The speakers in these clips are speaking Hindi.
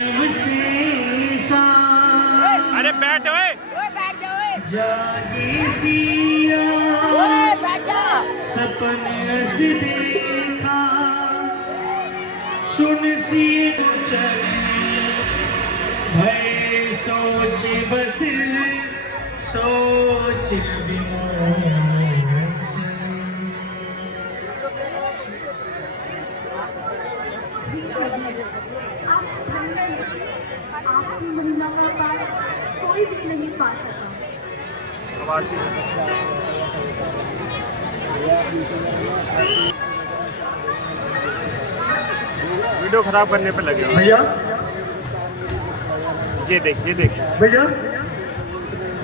अरे बैठ ओए जागी सिया सपन अस देखा सुन सी चले भय सोच बस सोच आपकी महिला का पार कोई भी नहीं पा सका। वीडियो खराब करने पे लगे भैया ये देख भैया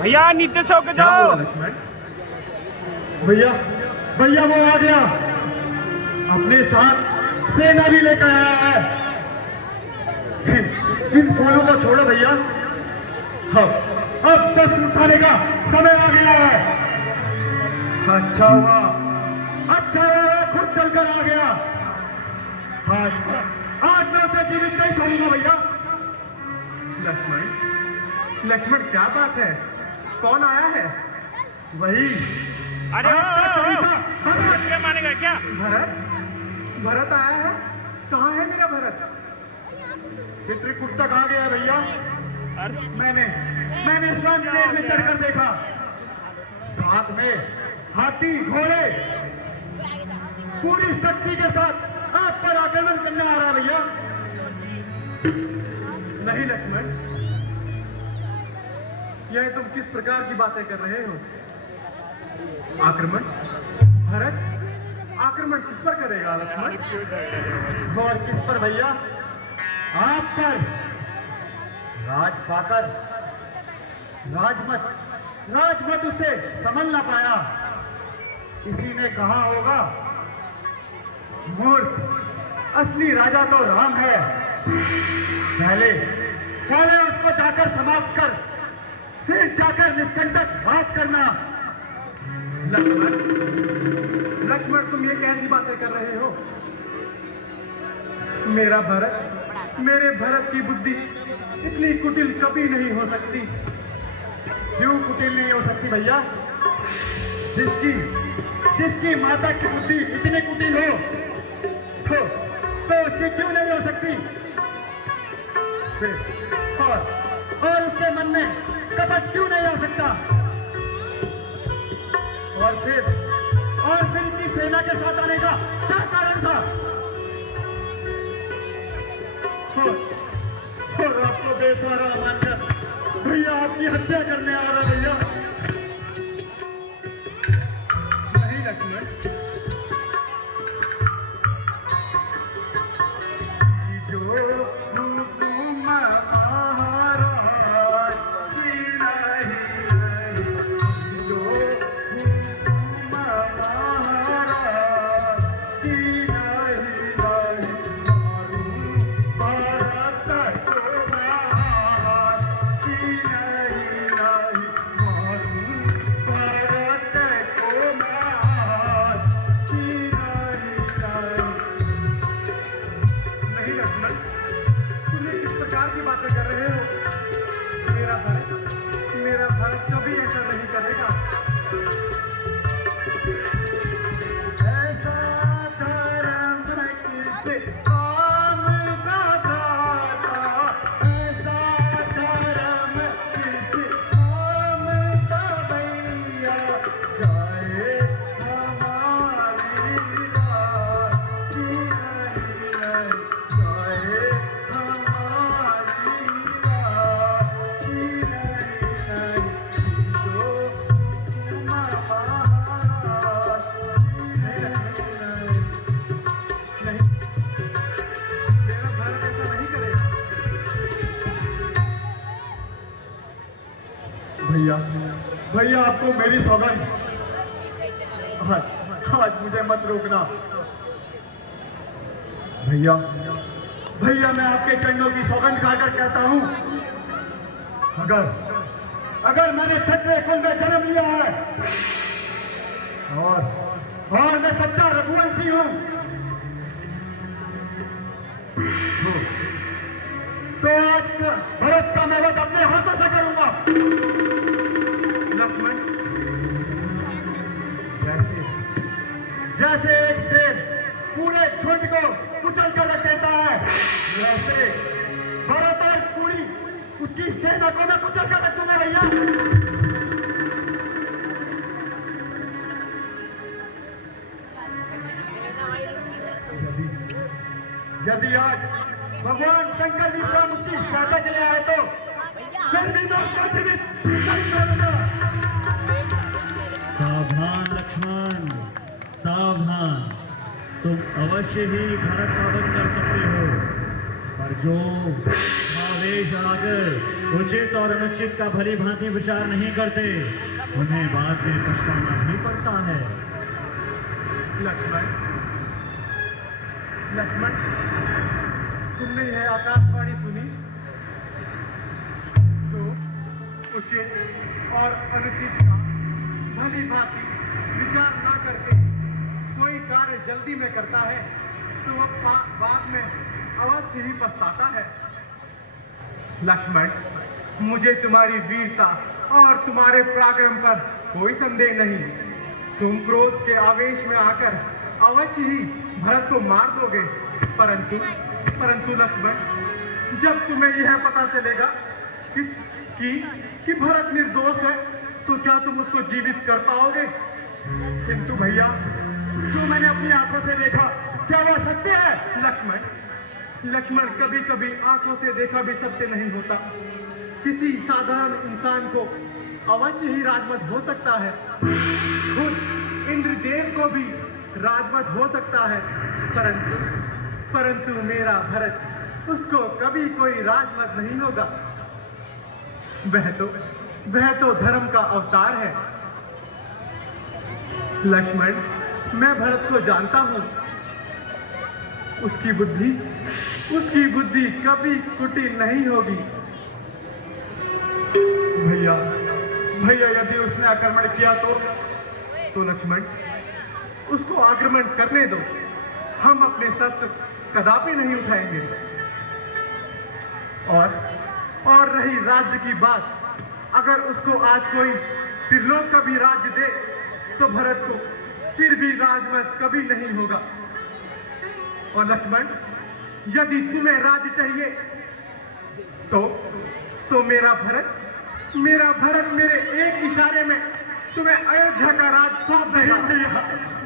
भैया नीचे से होके जाओ। भैया भैया वो आ गया अपने साथ सेना भी लेकर आया है। इन फूलों को छोड़ो भैया अब शस्त्र उठाने का समय आ गया है। अच्छा हुआ खुद चलकर आ गया। आज मैं उसे जीवित नहीं छोड़ूंगा भैया। लक्ष्मण क्या बात है? कौन आया है? वही अरे भरत क्या मानेगा क्या? भरत आया है। कहाँ है मेरा भरत? चित्रकूट तक आ गया भैया। मैंने स्वयं पेड़ में चढ़कर देखा, साथ में हाथी घोड़े पूरी शक्ति के साथ आप पर आक्रमण करने आ रहा भैया। नहीं लक्ष्मण, यह तुम किस प्रकार की बातें कर रहे हो? आक्रमण? भरत आक्रमण किस पर करेगा लक्ष्मण? और किस पर भैया? आप पर। राज पाकर राजमत उसे संभल ना पाया। किसी ने कहा होगा मूर्ख, असली राजा तो राम है। पहले उसको जाकर समाप्त कर, फिर जाकर निष्कंटक राज करना। लक्ष्मण तुम ये कैसी बातें कर रहे हो? मेरे भरत की बुद्धि इतनी कुटिल कभी नहीं हो सकती। क्यों कुटिल नहीं हो सकती भैया? जिसकी माता की बुद्धि इतनी कुटिल हो तो उसकी क्यों नहीं हो सकती? और उसके मन में कपट क्यों नहीं आ सकता? और फिर इनकी सेना के साथ आने का क्या कारण था? और आपको बेसहारा मानकर भैया आपकी हत्या करने आ रहा भैया। नहीं लक्ष्मण, जो हुकुम महाराज की नहीं, जो हुकुम महाराज की नहीं, मारूं भरत को मार की नहीं, मारूं भरत को मार की नहीं। नहीं लक्ष्मण, तुम ये किस प्रकार की बातें कर रहे हो? मेरा भरत कभी ऐसा नहीं करेगा। ऐसा धर्म किस काम का दाता, ऐसा धर्म किस काम का भैया, जाए हमारी रात की नहीं, जाए हमारी रात की नहीं, जो तुम महाराज नहीं, मेरा भारत ऐसा नहीं करेगा। भैया आपको मेरी सौगंध, आज मुझे मत रोकना भैया। मैं आपके चरणों की सौगंध खाकर कहता हूं, अगर मैंने क्षत्रिय कुल में जन्म लिया है और मैं सच्चा रघुवंशी हूं, तो आज का भरत का मैं वध अपने हाथों से करूंगा। लक्ष्मण, जैसे एक शेर पूरे झुंड को कुचल कर रख देता है, वैसे भरत और पूरी उसकी सेना को मैं कुचल कर रख दूंगा भैया। यदि आज भगवान शंकर जी स्वयं उसकी सहायता के लिए आए तो फिर भी मैं उसका जीवित नहीं करूंगा। सावधान लक्ष्मण, सावधान। तुम अवश्य ही भरत का वध कर सकते हो, पर जो आवेश आकर उचित और अनुचित का भली भांति विचार नहीं करते, उन्हें बाद में पछताना ही पड़ता है। लक्ष्मण, लक्ष्मण, तुमने यह आकाशवाणी सुनी तो उचित और अनुचित का भली भांति विचार ना करके कोई कार्य जल्दी में करता है तो वह बाद में अवश्य ही पछताता है। लक्ष्मण, मुझे तुम्हारी वीरता और तुम्हारे पराक्रम पर कोई संदेह नहीं। तुम क्रोध के आवेश में आकर अवश्य ही भरत को मार दोगे, परंतु लक्ष्मण, जब तुम्हें यह पता चलेगा कि भरत निर्दोष है तो क्या तुम उसको जीवित कर पाओगे? किंतु भैया, जो मैंने अपनी आंखों से देखा क्या वह सत्य है? लक्ष्मण, कभी कभी आंखों से देखा भी सत्य नहीं होता। किसी साधारण इंसान को अवश्य ही राजवध हो सकता है, खुद इंद्रदेव को भी राजवध हो सकता है, परंतु मेरा भरत, उसको कभी कोई राजवध नहीं होगा। वह तो धर्म का अवतार है। लक्ष्मण, मैं भरत को जानता हूं। उसकी बुद्धि कभी कुटिल नहीं होगी। भैया, यदि उसने आक्रमण किया तो लक्ष्मण, उसको आक्रमण करने दो। हम अपने शस्त्र कदापि नहीं उठाएंगे। और रही राज्य की बात, अगर उसको आज कोई त्रिलोक का भी राज्य दे तो भरत को फिर भी राजवध कभी नहीं होगा। और लक्ष्मण, यदि तुम्हें राज्य चाहिए तो मेरा भरत मेरे एक इशारे में तुम्हें अयोध्या का राज सौंप देगा।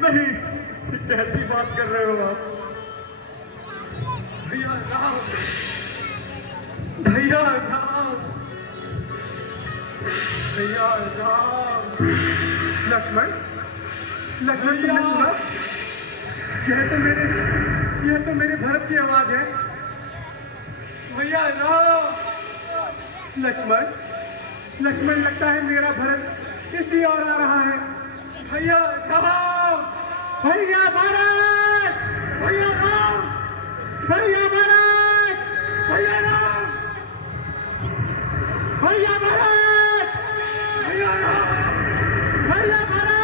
नहीं, कैसी बात कर रहे हो आप? भैया राम। लक्ष्मण, तुमने सुना? यह तो मेरे भरत की आवाज है। भैया राम। लक्ष्मण, लगता है मेरा भरत किसी और आ रहा है। भैया राम, भैया भरत, भैया राम, भैया भरत, भैया राम, भैया भरत, भैया राम, भैया भरत,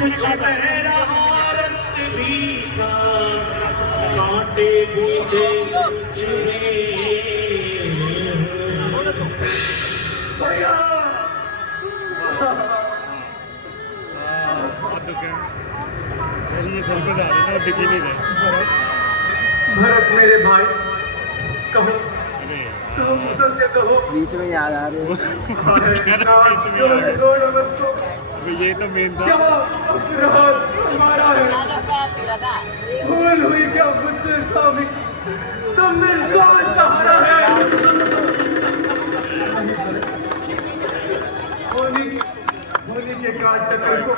कुछ बहरारत भी था, कांटे भी दे चुने। भरत मेरे भाई, कहो मुझसे कहो। बीच में याद आ रहे ये तो मेन था। क्या अपराध हमारा है? भूल हुई क्या मुझसे तुम मेरे कौन सहारा है? होने के काज से तुमको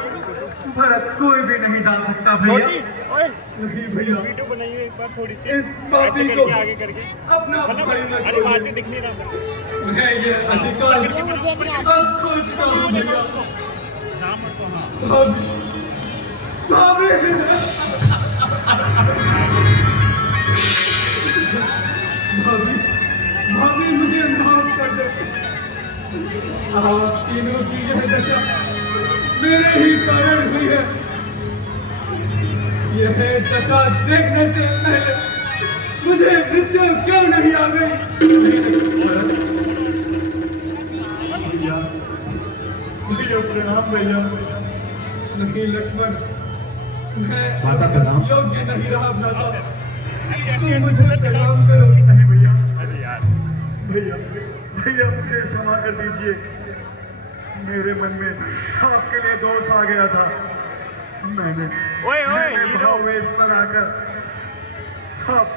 भरत कोई भी नहीं डाल सकता भैया। नहीं भैया, वीडियो बनाइए एक बार थोड़ी सी इस पापी ऐसे को करके आगे करके अपना भाई मत अरे वहां से बोलिए। दिख नहीं रहा मैं ये अधिकार सब कुछ कहूँ भैया। नाम मत को हाँ भाभी, भाभी, भाभी, भाभी मुझे माफ कर दो। आप तीनों की यह दशा मेरे ही कारण हुई है। यह दशा देखने से पहले मुझे मृत्यु क्यों नहीं आ गई? भैया, भैया प्रणाम भैया। नहीं लक्ष्मण, मैं योग्य नहीं रहा भ्राता। तुम मुझे प्रणाम करो। नहीं भैया, अरे यार भैया, भैया मुझे क्षमा कर दीजिए। मेरे मन में आपके लिए दोष आ गया था। मैंने ओए भावेश पर आकर आप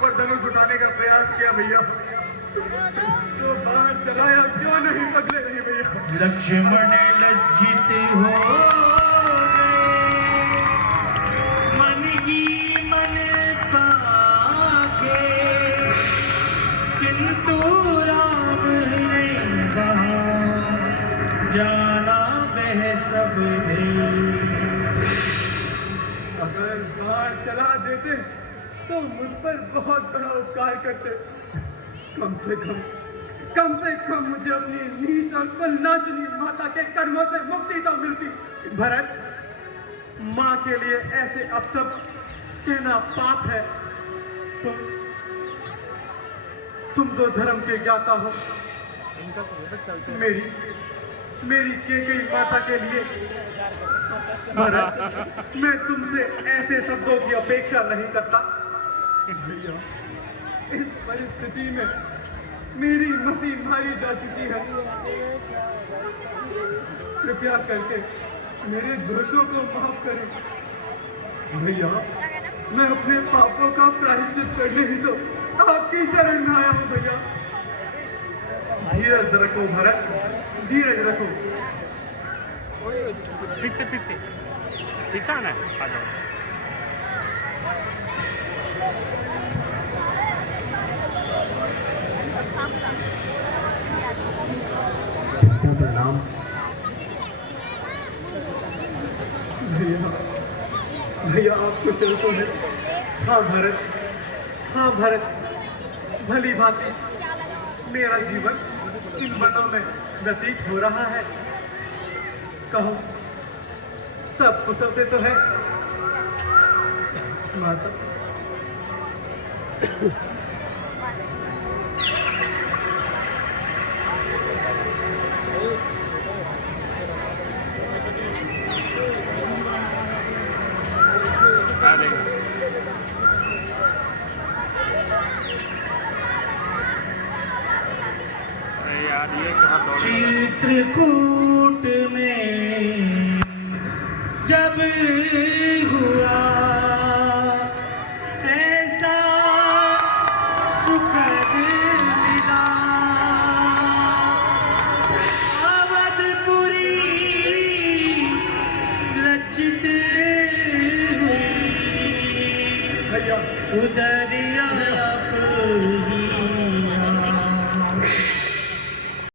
पर धनुष उठाने का प्रयास किया भैया। तो बाहर चलाया क्यों नहीं पकड़े नहीं भैया? लक्ष्मण लज्जित हो मन ही मन पाके, किंतु राम नहीं कहा जाना वह सब अगर बाहर चला देते तो मुझ पर बहुत बड़ा उपकार करते। कम से कम मुझे अपनी नीच और कुलनाशिनी माता के कर्मों से मुक्ति तो मिलती। भरत, माँ के लिए ऐसे अपशब्द कहना पाप है। तुम तो धर्म के ज्ञाता हो। मेरी केकई माता के लिए भरत, मैं तुमसे ऐसे शब्दों की अपेक्षा नहीं करता। भैया, इस परिस्थिति में मेरी मति मारी जा चुकी है। कृपया करके मेरे दोषों को माफ करें। भैया, मैं अपने पापों का प्रायश्चित करने ही तो आपकी शरण में आया हूँ भैया। धीरज रखो भरत, धीरज रखो। पीछे आना है आ जाओ प्रणाम। भैया आप कुशल तो है? हाँ भरत, भली भांति मेरा जीवन इन वनों में व्यतीत हो रहा है। कहो, सब कुशल से तो है माता? आ देंगे अरे यार ये कहाँ दौड़ चित्रकूट में जब हुआ ऐसा सुखद मिला, अवधपुरी लज्जित हुई भैया, उदरिया